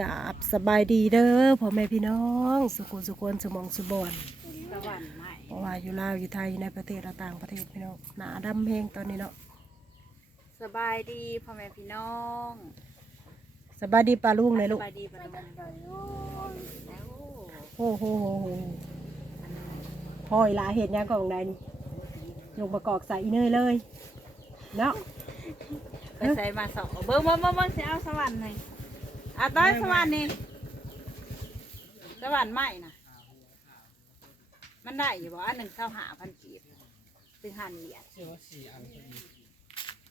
กราบสบายดีเด้อพ่อแม่พี่น้อง สุขุสุคนสมองสุบอนสวรรค์ใหม่เพราะว่าอยู่ลาวอยู่ไทยอยู่ในประเทศและต่างประเทศพี่น้องหนาดำเพงตอนนี้เนาะสบายดีพ่อแม่พี่น้องสบายดีปลาลุงเลยลูสกบายดีปะลุงแล้วโอ้โหโหโหพ่ออีหลาเห็นยังกล่องใดนี่ยกมากอกใส่อีเนยเลยเนาะไปใส่มาสองเบิ้งเบิ้งเบิ้งเบิ้งสิเอาสวรรค์หน่อย อะต้อยสวรรค์นี่สวรรค์ใหม่นะมันได้อยู่บ่อันหนึ่งเข้าหาพันกีบซื้อหันเหรียญเชื่อว่าสี่อันพอดี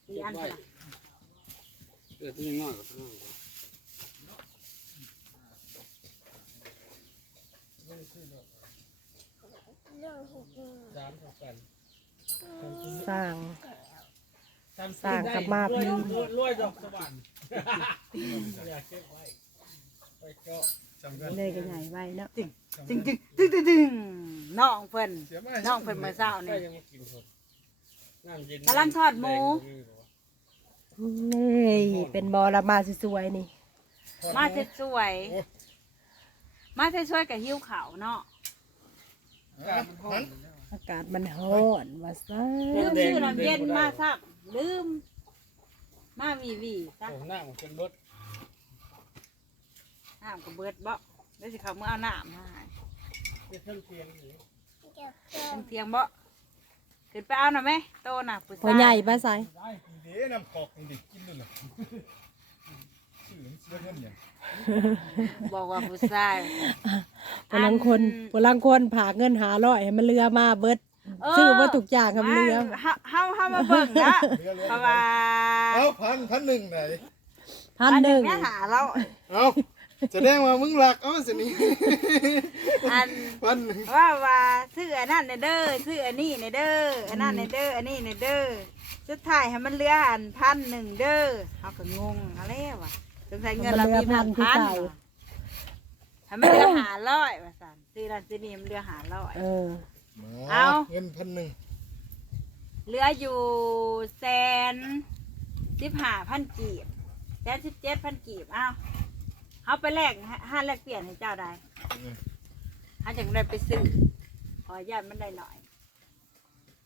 สี่อันเท่าไหร่เออตัวยังน้อยกว่าตัวนั้นสามหกกันสร้างสามสร้างกลับมาพี่ รวยรวยดอกสวรรค์ อยากเก็บไว้ไปก็จำกันเนยก็ใหญ่ไว้เนาะจึงจึงจึงจึงจึงน้องเพิ่นเสียไหมน้องเพิ่นมื้อเช้านี่ได้ยังมากินคนน้ำเย็นกำลังทอดหมูนี่เป็นบอละมาสวยๆนี่ มาเสร็จสวยมาเสร็จสวยกับหิ้วขาวเนาะอากาศมันร้อนอากาศมันร้อนว่าซะลืมชื่อน้ำเย็นมาซับลืม มาวีวีซักโอ้หน้ามันเป็นเบิดน้ำกับเบิดบ่ได้สิเขาเมื่อเอาน้ำมาให้เป็นเครื่องเคียงอยู่เพิ่งเทียงบ่ขึ้นไปเอาหน่อยไหมโตน่ะผู้พอชายใหญ่ป้าใสได้กินเด้น้ำขอกกินเด็กกินด้วยเหรอชื่อมันเสื้อเงินเนี่ยบอกว่าผู้ชายพลังคนพลังคนผากเงินหาร้อยให้มันเรือมาเบิด ชื่อว่าถูกอย่างครับเรือเฮาเฮาเฮามาเบิ่งนะเพราะว่าเอาพันพันหนึ่งไหนพันหนึ่งอัเยหาเราเอาแสดงว่ามึงหลักเอาสินี่อันพันหนึ่งว่าว่าซื้ออันนั้นในเด้อซื้ออันนี้ในเด้ออันนั้นในเด้ออันนี้ในเด้อสุดท้ายให้มันเหลืออันพันหนึ่งเด้อเขาก็งงอะไรวะสงสัยเงินเรามีพันพันว่ะให้มันเหลือหาร้อยว่าสันซื้อนั่นซื้อนี่มันเหลือหาร้อยเออ เอา เงินพันหนึ่งเหลืออยู่แสนสิบห้าพันกีบแสนสิบเจ็ดพันกีบเอาเขาไปแลกห้าแลกเปลี่ยนให้เจ้าได้เขาจะได้ไปซื้อขออนุญาตมันได้หน่อย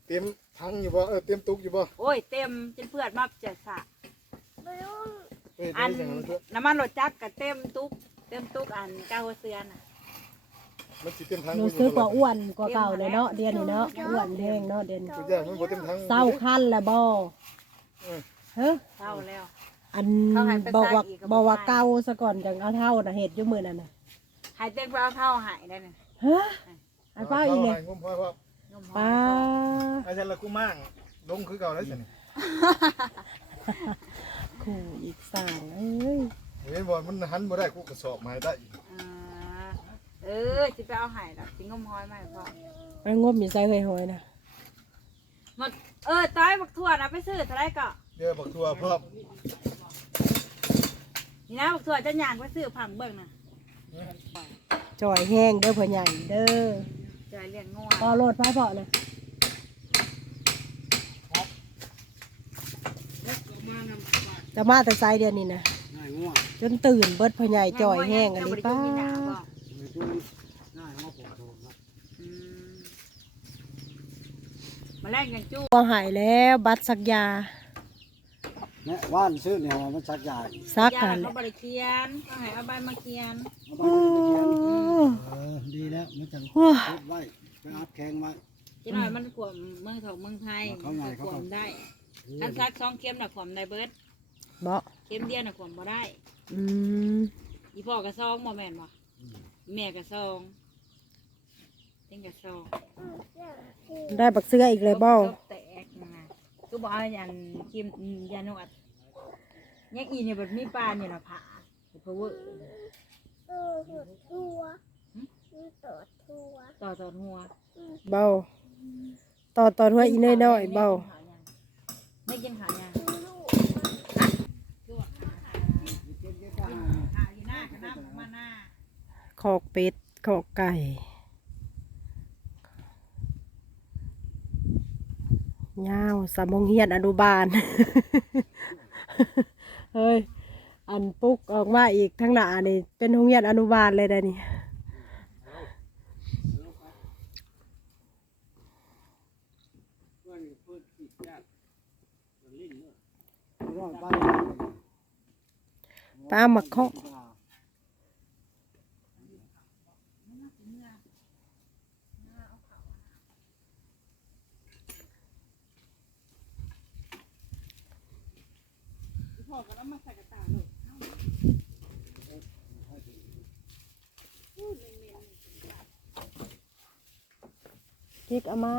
เตรียมทังอยู่บ่เออเตรียมตุกอยู่บ่โอ้ยเต็มจนเพื่อนมาเจ็ดสะเฮ้ยอัได้นจังนั้นเถอะน้ำมันรถจักรกับเต็มตุก เต็มตุกอันก้าวเสือน่ะ มันสิเตรียมทังรู้สึกว่าอ้วนกว่าเก่าเลยเนาะเดือนนี้เนาะอ้วนแห้งเนาะเดือนนี้ตัวอย่างมันบ่เตรียมทังเศร้าขั้นละบ่เออเฮ้อเศร้าแล้ว อันเขาให้ไปบอกว่าใส่อีกก็บ่บอกว่าใส่เก่าซะก่อนจังเอาเท่าน่ะเห็ดอยู่มือนั่นน่ะหายเต็มไปเอาเท่าหายได้เนี่ยเฮ้อไอ้ป้าอีกเลยงมพ่อพ่อนุ่มหอป้ามไอ้ฉันละกูมั่งลงคือเก่าแล้วสินี่ขู่อีกสั่งเอ้ยเห็นบ่มันหันบ่ได้กูกระสอบมาให้ได้อีกอ่า เออจะไปเอาหายดอกจิงงมหอยมาให้พ่อไปงบมีใส่หอยๆนะหมดเออต้อยบักทั่วนะไปซื้อเท่าไรก็เดี๋ยวบักทั่วพร้อมนี่นะบักทั่วจะย่างไปซื้อผังเบิ่งน่ะจ่อยแห้งเด้อพ่อใหญ่เด้อจะเลี้ยงงัวพอโลดพ่อเพาะเลยแล้วก็มานำบาทจะมาแต่ไซเดือนนี้นะง่ายง่วงจนตื่นเบิดพ่อใหญ่จ่อยแห้งอันนี้ป้าเจ้บ่ได้อยู่ มีหน้บ่ไม่ดูง่ายง่วงปวดโดนนะอืมมาแรกยังจู้พอหายแล้วบัตรสักยาเนี่ยว่านซื้อเนี่ยมันชักใหญ่ซักยากันแหเขาละบริเขียนเขาให้เอาใบมาเขียนเอาไปโอ้เขียนเออดีแล้วมันจะโอ้เก็บไว้ไปอัดแข็งไว้จะหน่อยมันขวมเมืองถกเมืองไทยเขาใหญ่เขาขวก็มได้คันซักสองเข็มน่ะขวมได้เบิดเบาเข็มเดียวน่ะขวมบ่ได้ อืมอีพ่อก็ซองบ่แม่นบ่ แม่ก็ซองเต็งก็ซองได้บักเสื้ออีกเลยบ่ซบแตกนะคือบ่เอาอันครีมยานวดยังอีเนี่ยแบบมีปลาเนี่ยน่ะผ่าเพราะว่าเออหัวทัวมันต่อทัวต่อตอนหัวเบาต่อต่อหัวอีน้อยน้อยๆเบาไม่กินข้าวยัง ลูก คือว่าข้าวอยู่หน้ากับน้ำมาหน้า ขอกเป็ดขอกไก่ยาวสามงเฮียนอนุบาล เฮ้ย อันปุ๊กออกมาอีกทั้งหน้านี่ เป็นโรงเรียนอนุบาลเลยได้นี่ปตาหมักเคาะ พ่ อก็เอามาใส่กระตาเลยจิกเอามา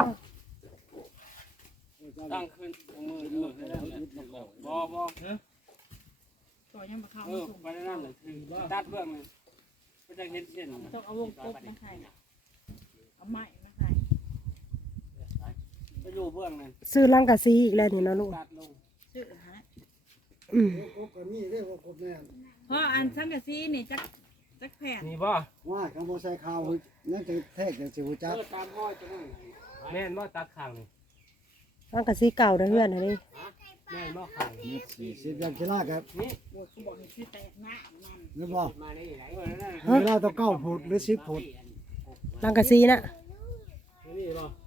ตั้งขึ้นมือมือให้ได้บ่บ่ต่อยังมาเข้าเออไปนั่นเลยคือตัดเบื้องเลยก็จะเห็นเส้นต้องเอาวงกบมาใส่เอาไม้มาใส่ไปอยู่เบื้องนั้นซื้อลังกะซีอีกแล้วนี่เนาะลูกตัดลงชื่อฮะอืม กบก็มีได้ว่ากบแม่นเพราะอันสังกะสีนี่จักจักแผ่นนี่บ่ว่าคำบ่ใส่ข้าวนั่นจะแทกจะสิฮู้จักเออตามห้อยจะนั่นแม่นบ่ตัดข้างนี่ลังกะซีเก่านะเพื่อนนะนี่แม่นบ่ข้างนี่สี่สิบยังสิลาครับนี่โอ้ยเขาบอกให้ชื่อแตกหน้ามันนึกบ่มาได้ไหนเออนั่นเวลาต้องเก้าฟุตหรือสิบฟุตลังกะซีนะนี่บ่บ่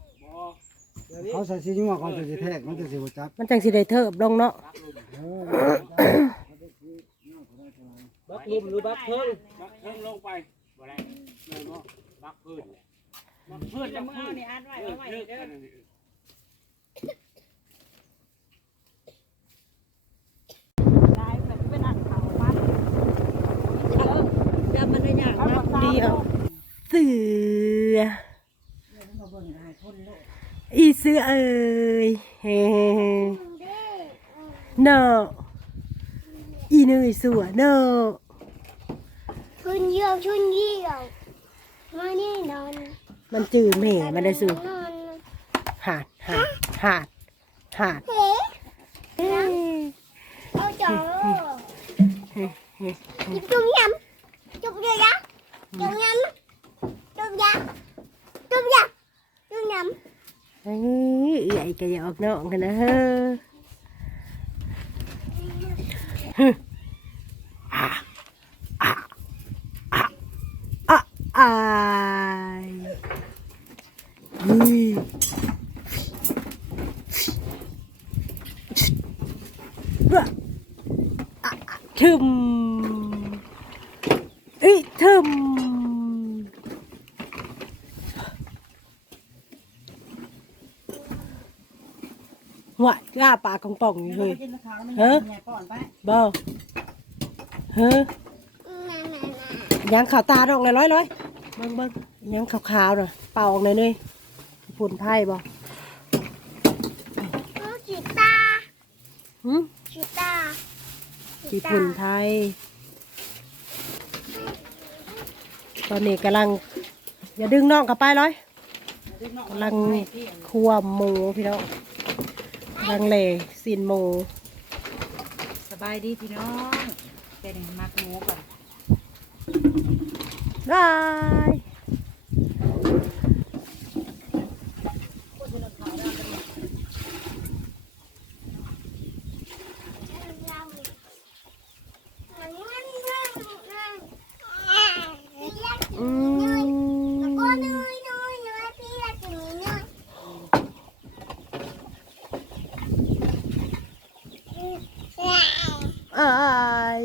เขาใส่สิญัวเขาจะสิแทกมันจะสิฮู้จักมันจังสิได้เทิบลงเนาะเออบักลุมหรือบักเพิ่งบักเพิ่งลงไปบ่ได้แม่นบ่บักพื้นบักพื้นจะจะมือพื้เอานนี่อัดไว้เอเอาอไว้เด้เด้ออได้แบบเป็นอันเขามันเออเดี๋ยวมันได้ยากนะเดียวเสือ อีเสือเอ้ยเฮ้เนอะอีเนยสัวเนอะชุนเยี่ยวชุนเยี่ยวมานี่นอนมันจืดแม่มันได้สูนอนหาดหาดหาดหาดเฮ้เอาจ่อจุ่มยำจุ่มยำจุ่มยำจุ่มยำจุ่มยำจุ่มยำ เฮ้ยใหญ่ก็อย่าออกนอกกันนะเฮ้อะอะอะอะอายนี่อะอะทึมเอ้ยทึม หัวกล้าปากของป่องอยู่เลยกินข้าวมันเฮ้อใหญ่ป้อนไปบอเฮ้อนั่นนั่นนั่นยังขาวตาดอกเลยร้อยร้อยเบิ้งเบิ้งยังขาวขาวๆน่ะเป่าออกหน่อยเลยผุนไพ่บอเอากีตาร์หืมกีตาร์สีผุนไทย ตอนนี้กำลัง อย่าดึงน้องกลับไปร้อยกำลังคั่วหมูพี่น้อง กำลังเหล่สินหมูสบายดีพี่น้องเป็นมักหมูก่อนบายอืม อาย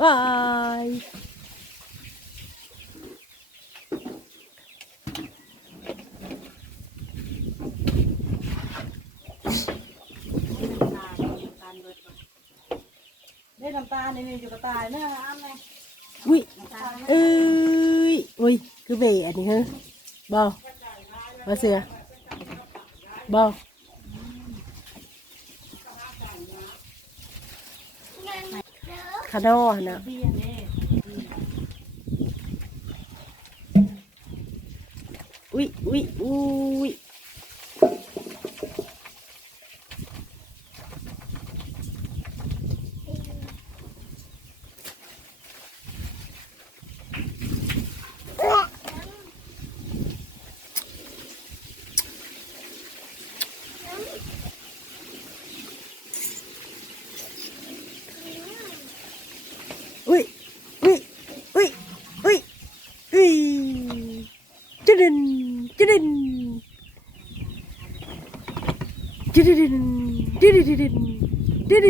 บายได้น้ำตาลนี่อยู่กับตายแม่อ้ำไง อุ้ยเอ้ยอุ้ย คือเบอันนี้เหรอบ่บ่เสือบ่คาโดหั่นนะอุ้ยอุ้ยอุ้ย ดิดินดิดิดินดิ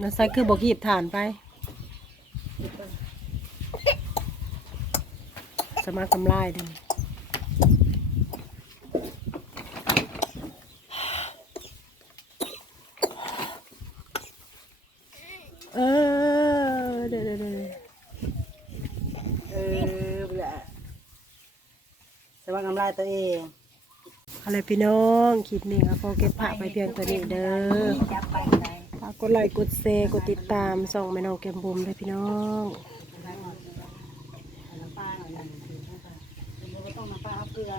นดิดิดินปลาเด็กอะนะใส่คือบอกหยิบฐานไป สมาทำลายเดิเออเดี๋ยวเดี๋ยวเดี๋ยวเออเบื่อสว่างน้ำลายตัวเองอะไรพี่น้องคลิปนี้ก็ขอเก็บผักไปเพียงตัวนี้เด้อจับไปไหนฝากกดไลค์กดแชร์กดติดตามส่องแม่น้องแกมบุมเลยพี่น้องป้าหน่อยนึ่งไม่ต้องมาป้าเพื่อ